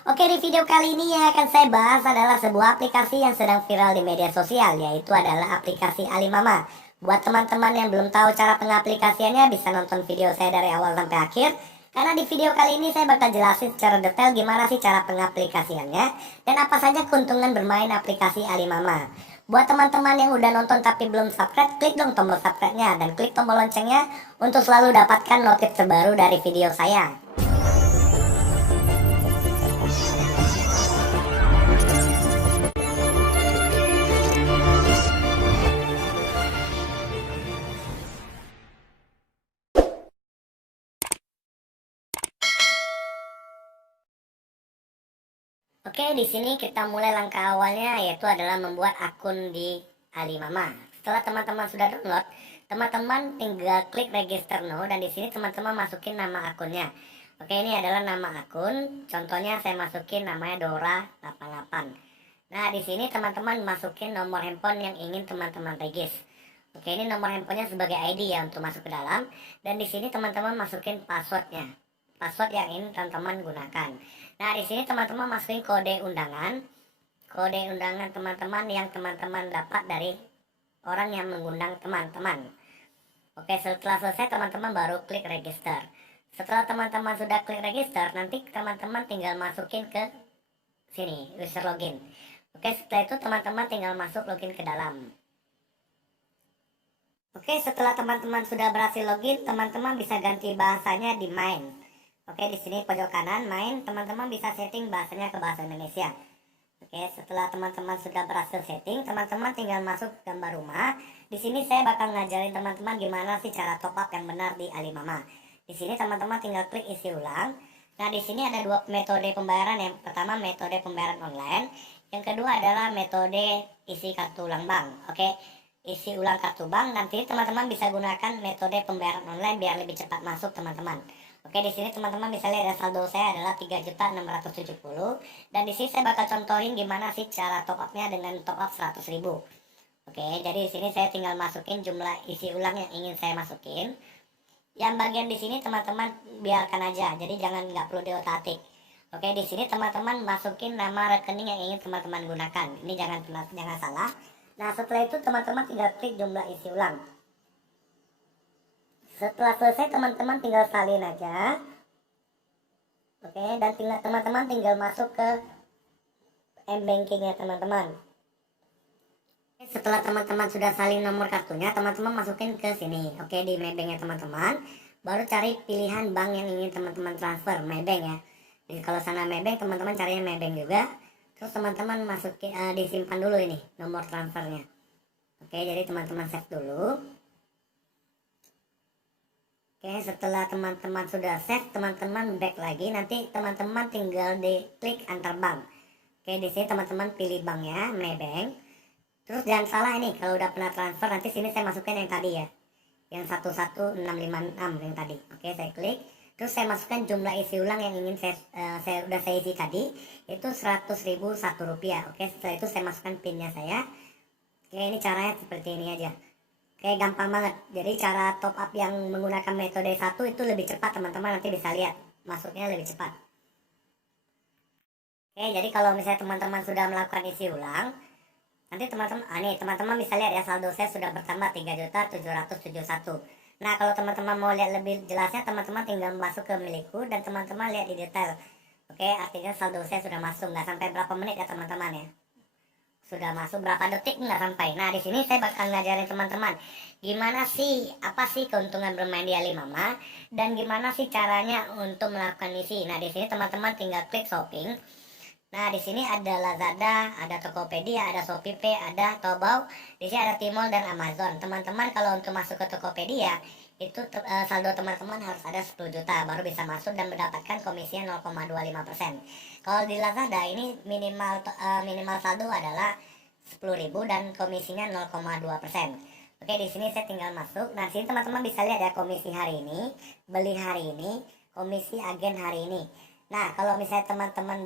Oke, di video kali ini yang akan saya bahas adalah sebuah aplikasi yang sedang viral di media sosial, yaitu adalah aplikasi Alimama. Buat teman-teman yang belum tahu cara pengaplikasiannya, bisa nonton video saya dari awal sampai akhir. Karena di video kali ini saya bakal jelasin secara detail gimana sih cara pengaplikasiannya dan apa saja keuntungan bermain aplikasi Alimama. Buat teman-teman yang udah nonton tapi belum subscribe, klik dong tombol subscribe-nya dan klik tombol loncengnya untuk selalu dapatkan notif terbaru dari video saya. Oke, di sini kita mulai langkah awalnya, yaitu adalah membuat akun di Alimama. Setelah teman-teman sudah download, teman-teman tinggal klik register now dan di sini teman-teman masukin nama akunnya. Oke, ini adalah nama akun. Contohnya saya masukin namanya Dora88. Nah, di sini teman-teman masukin nomor handphone yang ingin teman-teman regis. Oke, ini nomor handphonenya sebagai ID ya untuk masuk ke dalam. Dan di sini teman-teman masukin passwordnya, password yang ingin teman-teman gunakan. Nah, di sini teman-teman masukin kode undangan teman-teman yang teman-teman dapat dari orang yang mengundang teman-teman. Oke, setelah selesai teman-teman baru klik register. Setelah teman-teman sudah klik register, nanti teman-teman tinggal masukin ke sini user login. Oke, setelah itu teman-teman tinggal masuk login ke dalam. Oke, setelah teman-teman sudah berhasil login, teman-teman bisa ganti bahasanya di main. Oke, di sini pojok kanan main, teman-teman bisa setting bahasanya ke bahasa Indonesia. Oke, setelah teman-teman sudah berhasil setting, teman-teman tinggal masuk gambar rumah. Di sini saya bakal ngajarin teman-teman gimana sih cara top up yang benar di Alimama. Di sini teman-teman tinggal klik isi ulang. Nah, di sini ada dua metode pembayaran. Yang pertama metode pembayaran online, yang kedua adalah metode isi kartu ulang bank. Oke, isi ulang kartu bank. Nanti teman-teman bisa gunakan metode pembayaran online biar lebih cepat masuk teman-teman. Oke, di sini teman-teman bisa lihat saldo saya adalah 3.670 dan di sini saya bakal contohin gimana sih cara top upnya dengan top up 100.000. Oke, jadi di sini saya tinggal masukin jumlah isi ulang yang ingin saya masukin. Yang bagian di sini teman-teman biarkan aja, jadi nggak perlu diotak-atik. Oke, di sini teman-teman masukin nama rekening yang ingin teman-teman gunakan. Ini jangan salah. Nah, setelah itu teman-teman tinggal klik jumlah isi ulang. Setelah selesai teman-teman tinggal salin aja. Oke, dan teman-teman tinggal masuk ke m-bankingnya teman-teman. Setelah teman-teman sudah salin nomor kartunya, teman-teman masukin ke sini. Oke, di Maybanknya teman-teman, baru cari pilihan bank yang ingin teman-teman transfer, Maybank ya. Jadi kalau sana Maybank, teman-teman carinya Maybank juga. Terus teman-teman masukin, disimpan dulu ini nomor transfernya. Oke, jadi teman-teman save dulu. Oke, setelah teman-teman sudah save, teman-teman back lagi. Nanti teman-teman tinggal di klik antar bank. Oke, di sini teman-teman pilih banknya, Maybank. Terus jangan salah ini, kalau udah pernah transfer, nanti sini saya masukin yang tadi ya, yang 11656 yang tadi. Oke, saya klik. Terus saya masukkan jumlah isi ulang yang ingin saya isi tadi, itu 100.001 rupiah. Oke, setelah itu saya masukkan pinnya saya. Oke, ini caranya seperti ini aja. Oke, gampang banget. Jadi cara top up yang menggunakan metode 1 itu lebih cepat teman-teman, nanti bisa lihat masuknya lebih cepat. Oke, jadi kalau misalnya teman-teman sudah melakukan isi ulang, nanti teman-teman bisa lihat ya, saldo saya sudah bertambah 3.771. Nah, kalau teman-teman mau lihat lebih jelasnya, teman-teman tinggal masuk ke milikku dan teman-teman lihat di detail. Oke, artinya saldo saya sudah masuk, nggak sampai berapa menit ya teman-teman ya. Sudah masuk berapa detik nggak sampai. Nah, di sini saya bakal ngajarin teman-teman gimana sih, apa sih keuntungan bermain di Alimama dan gimana sih caranya untuk melakukan isi. Nah, di sini teman-teman tinggal klik shopping. Nah, di sini ada Lazada, ada Tokopedia, ada Shopee Pay, ada Taobao, di sini ada Tmall dan Amazon. Teman-teman kalau untuk masuk ke Tokopedia, itu saldo teman-teman harus ada 10 juta baru bisa masuk dan mendapatkan komisinya 0,25%. Kalau di Lazada ini minimal saldo adalah 10.000 dan komisinya 0,2%. Oke, di sini saya tinggal masuk. Nah, di sini teman-teman bisa lihat ya komisi hari ini, beli hari ini, komisi agen hari ini. Nah, kalau misalnya teman-teman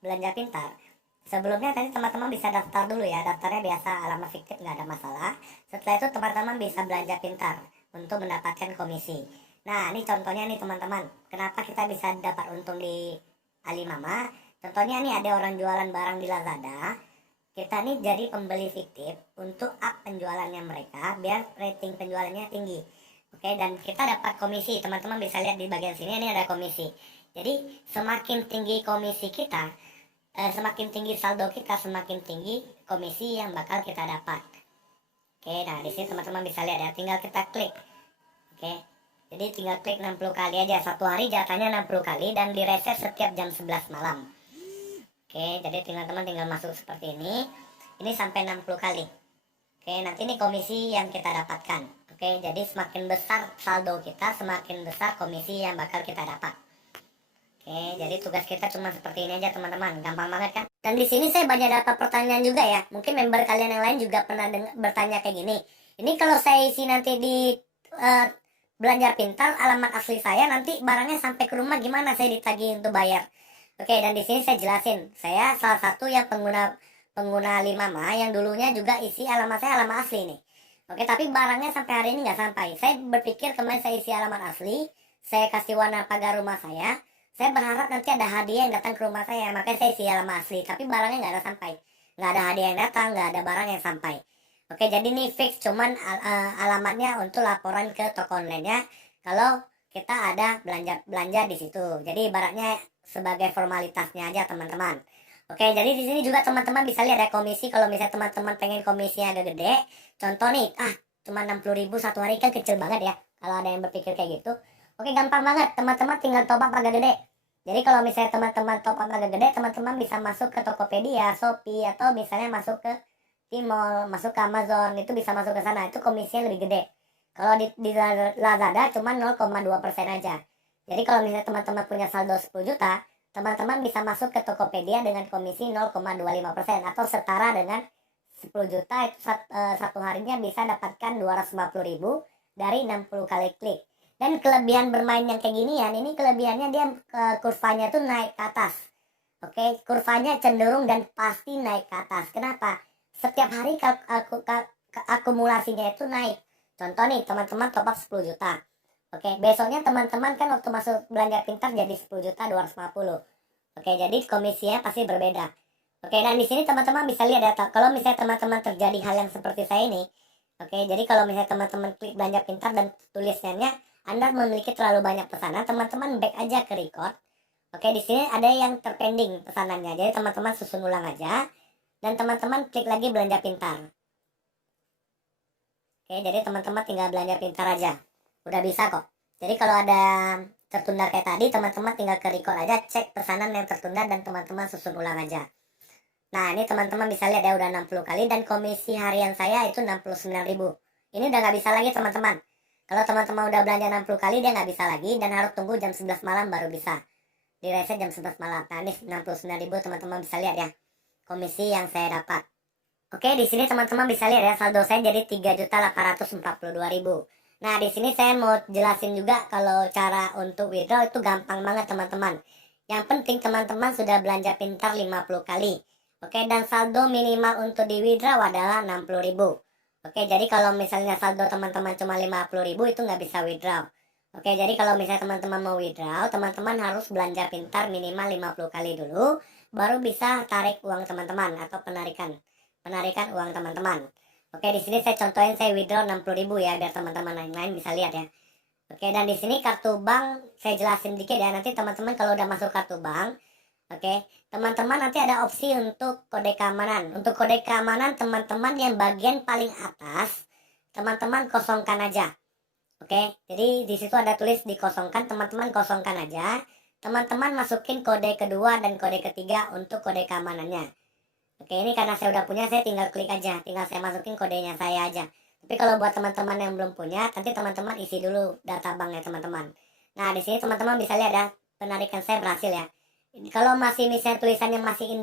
belanja pintar, sebelumnya tadi teman-teman bisa daftar dulu ya, daftarnya biasa alamat fiktif, nggak ada masalah. Setelah itu teman-teman bisa belanja pintar untuk mendapatkan komisi. Nah, ini contohnya nih teman-teman, kenapa kita bisa dapat untung di Alimama. Contohnya nih ada orang jualan barang di Lazada, kita nih jadi pembeli fiktif untuk up penjualannya mereka biar rating penjualannya tinggi. Oke, dan kita dapat komisi. Teman-teman bisa lihat di bagian sini, ini ada komisi. Jadi semakin tinggi komisi kita, semakin tinggi saldo kita, semakin tinggi komisi yang bakal kita dapat. Oke, nah di sini teman-teman bisa lihat ya, tinggal kita klik. Oke, jadi tinggal klik 60 kali aja. Satu hari jatahnya 60 kali dan direset setiap jam 11 malam. Oke, jadi teman-teman tinggal masuk seperti ini. Ini sampai 60 kali. Oke, nanti ini komisi yang kita dapatkan. Oke, jadi semakin besar saldo kita, semakin besar komisi yang bakal kita dapat. Oke, jadi tugas kita cuma seperti ini aja teman-teman. Gampang banget kan? Dan di sini saya banyak dapat pertanyaan juga ya. Mungkin member kalian yang lain juga pernah bertanya kayak gini. Ini kalau saya isi nanti di Belajar Pintar alamat asli saya, nanti barangnya sampai ke rumah gimana saya ditagih untuk bayar? Oke, dan di sini saya jelasin. Saya salah satu yang pengguna Limama yang dulunya juga isi alamat saya alamat asli nih. Oke, tapi barangnya sampai hari ini nggak sampai. Saya berpikir kemarin saya isi alamat asli, saya kasih warna pagar rumah saya berharap nanti ada hadiah yang datang ke rumah saya, makanya saya isi alamat asli. Tapi barangnya nggak ada sampai, nggak ada hadiah yang datang, nggak ada barang yang sampai. Oke, jadi ini fix cuman alamatnya untuk laporan ke toko online-nya kalau kita ada belanja di situ. Jadi ibaratnya sebagai formalitasnya aja teman-teman. Oke, jadi di sini juga teman-teman bisa lihat ada komisi. Kalau misalnya teman-teman pengen komisinya agak gede, contoh nih, cuma 60.000 satu hari kan kecil banget ya. Kalau ada yang berpikir kayak gitu. Oke, gampang banget. Teman-teman tinggal top up agak gede. Jadi kalau misalnya teman-teman top up agak gede, teman-teman bisa masuk ke Tokopedia, Shopee, atau misalnya masuk ke Tmall, masuk ke Amazon, itu bisa masuk ke sana. Itu komisinya lebih gede. Kalau di Lazada cuma 0,2% aja. Jadi kalau misalnya teman-teman punya saldo 10 juta, teman-teman bisa masuk ke Tokopedia dengan komisi 0,25% atau setara dengan 10 juta itu satu harinya bisa dapatkan 250.000 dari 60 kali klik. Dan kelebihan bermain yang kayak ginian, ini kelebihannya dia kurvanya tuh naik ke atas. Oke, kurvanya cenderung dan pasti naik ke atas. Kenapa? Setiap hari akumulasinya itu naik. Contoh nih, teman-teman top up 10 juta. Oke, besoknya teman-teman kan waktu masuk Belanja Pintar jadi 10 juta 250. Oke, jadi komisinya pasti berbeda. Oke, dan di sini teman-teman bisa lihat data. Kalau misalnya teman-teman terjadi hal yang seperti saya ini, oke, jadi kalau misalnya teman-teman klik Belanja Pintar dan tulisannya Anda memiliki terlalu banyak pesanan, teman-teman back aja ke record. Oke, di sini ada yang terpending pesanannya. Jadi teman-teman susun ulang aja dan teman-teman klik lagi Belanja Pintar. Oke, jadi teman-teman tinggal Belanja Pintar aja. Udah bisa kok. Jadi kalau ada tertunda kayak tadi, teman-teman tinggal ke record aja, cek pesanan yang tertunda dan teman-teman susun ulang aja. Nah, ini teman-teman bisa lihat ya udah 60 kali dan komisi harian saya itu 69.000. Ini udah nggak bisa lagi teman-teman. Kalau teman-teman udah belanja 60 kali dia nggak bisa lagi dan harus tunggu jam 11 malam baru bisa. Di reset jam 11 malam. Nah, ini 69.000 teman-teman bisa lihat ya. Komisi yang saya dapat. Oke, di sini teman-teman bisa lihat ya saldo saya jadi 3.842.000. Nah, di sini saya mau jelasin juga kalau cara untuk withdraw itu gampang banget teman-teman. Yang penting teman-teman sudah belanja pintar 50 kali. Oke, dan saldo minimal untuk di withdraw adalah 60.000. Oke, jadi kalau misalnya saldo teman-teman cuma 50.000 itu nggak bisa withdraw. Oke, jadi kalau misalnya teman-teman mau withdraw, teman-teman harus belanja pintar minimal 50 kali dulu, baru bisa tarik uang teman-teman atau penarikan uang teman-teman. Oke, di sini saya contohin saya withdraw 60.000 ya biar teman-teman lain-lain bisa lihat ya. Oke, dan di sini kartu bank saya jelasin dikit ya. Nanti teman-teman kalau udah masuk kartu bank, oke, teman-teman nanti ada opsi untuk kode keamanan. Untuk kode keamanan teman-teman yang bagian paling atas, teman-teman kosongkan aja. Oke, jadi di situ ada tulis dikosongkan, teman-teman kosongkan aja. Teman-teman masukin kode kedua dan kode ketiga untuk kode keamanannya. Oke, ini karena saya udah punya, saya tinggal klik aja, tinggal saya masukin kodenya saya aja. Tapi kalau buat teman-teman yang belum punya, nanti teman-teman isi dulu data banknya teman-teman. Nah, di sini teman-teman bisa lihat ya, penarikan saya berhasil ya. Kalau masih misalnya tulisannya masih in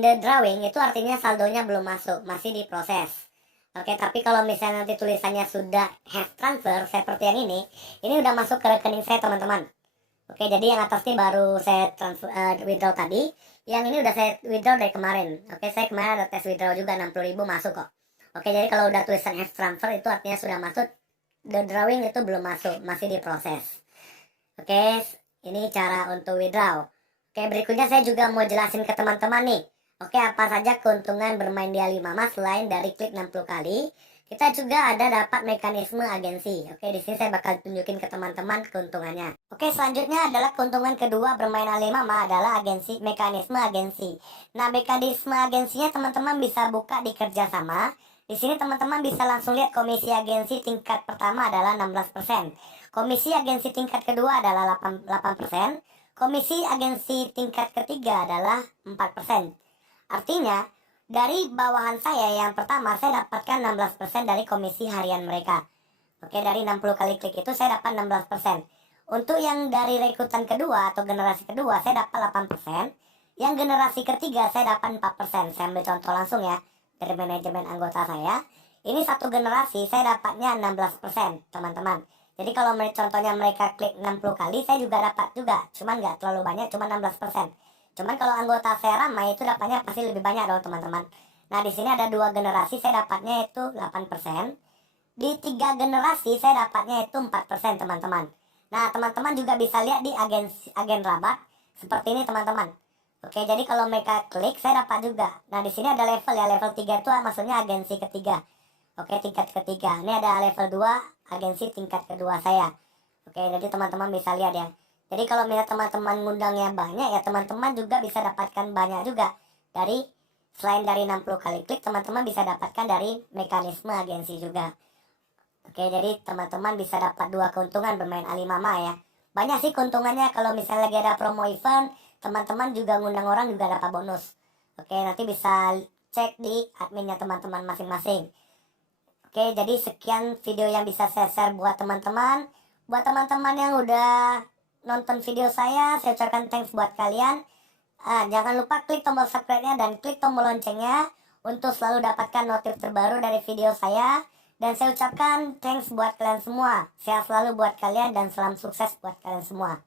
the drawing itu artinya saldonya belum masuk, masih diproses. Oke, tapi kalau misalnya nanti tulisannya sudah have transfer seperti yang ini udah masuk ke rekening saya teman-teman. Oke, jadi yang atas ini baru saya withdraw tadi. Yang ini udah saya withdraw dari kemarin. Oke, saya kemarin ada tes withdraw juga 60.000 masuk kok. Oke, jadi kalau udah tulisan have transfer itu artinya sudah masuk. The drawing itu belum masuk, masih diproses. Oke, ini cara untuk withdraw. Oke, berikutnya saya juga mau jelasin ke teman-teman nih. Oke, apa saja keuntungan bermain di Alimama selain dari klik 60 kali? Kita juga ada dapat mekanisme agensi. Oke, di sini saya bakal tunjukin ke teman-teman keuntungannya. Oke, selanjutnya adalah keuntungan kedua bermain Alimama adalah mekanisme agensi. Nah, mekanisme agensinya teman-teman bisa buka di kerjasama. Di sini teman-teman bisa langsung lihat komisi agensi tingkat pertama adalah 16%. Komisi agensi tingkat kedua adalah 8%. Komisi agensi tingkat ketiga adalah 4%. Artinya, dari bawahan saya yang pertama, saya dapatkan 16% dari komisi harian mereka. Oke, dari 60 kali klik itu saya dapat 16%. Untuk yang dari rekrutan kedua atau generasi kedua, saya dapat 8%. Yang generasi ketiga, saya dapat 4%. Saya ambil contoh langsung ya, dari manajemen anggota saya. Ini satu generasi, saya dapatnya 16%, teman-teman. Jadi kalau contohnya mereka klik 60 kali, saya juga dapat juga. Cuman nggak terlalu banyak, cuma 16%. Cuman kalau anggota saya ramai itu dapatnya pasti lebih banyak dong teman-teman. Nah di sini ada 2 generasi saya dapatnya itu 8%. Di 3 generasi saya dapatnya itu 4% teman-teman. Nah teman-teman juga bisa lihat di agen rabat seperti ini teman-teman. Oke, jadi kalau mereka klik saya dapat juga. Nah di sini ada level ya, level 3 itu maksudnya agensi ketiga. Oke, tingkat ketiga. Ini ada level 2 agensi tingkat kedua saya. Oke, jadi teman-teman bisa lihat ya. Jadi kalau misalnya teman-teman ngundangnya banyak ya teman-teman juga bisa dapatkan banyak juga. Selain dari 60 kali klik, teman-teman bisa dapatkan dari mekanisme agensi juga. Oke, jadi teman-teman bisa dapat 2 keuntungan bermain Alimama ya. Banyak sih keuntungannya, kalau misalnya lagi ada promo event, teman-teman juga ngundang orang juga dapat bonus. Oke, nanti bisa cek di adminnya teman-teman masing-masing. Oke, jadi sekian video yang bisa saya share buat teman-teman. Buat teman-teman yang udah nonton video saya ucapkan thanks buat kalian. Jangan lupa klik tombol subscribe-nya dan klik tombol loncengnya untuk selalu dapatkan notif terbaru dari video saya. Dan saya ucapkan thanks buat kalian semua. Sehat selalu buat kalian dan salam sukses buat kalian semua.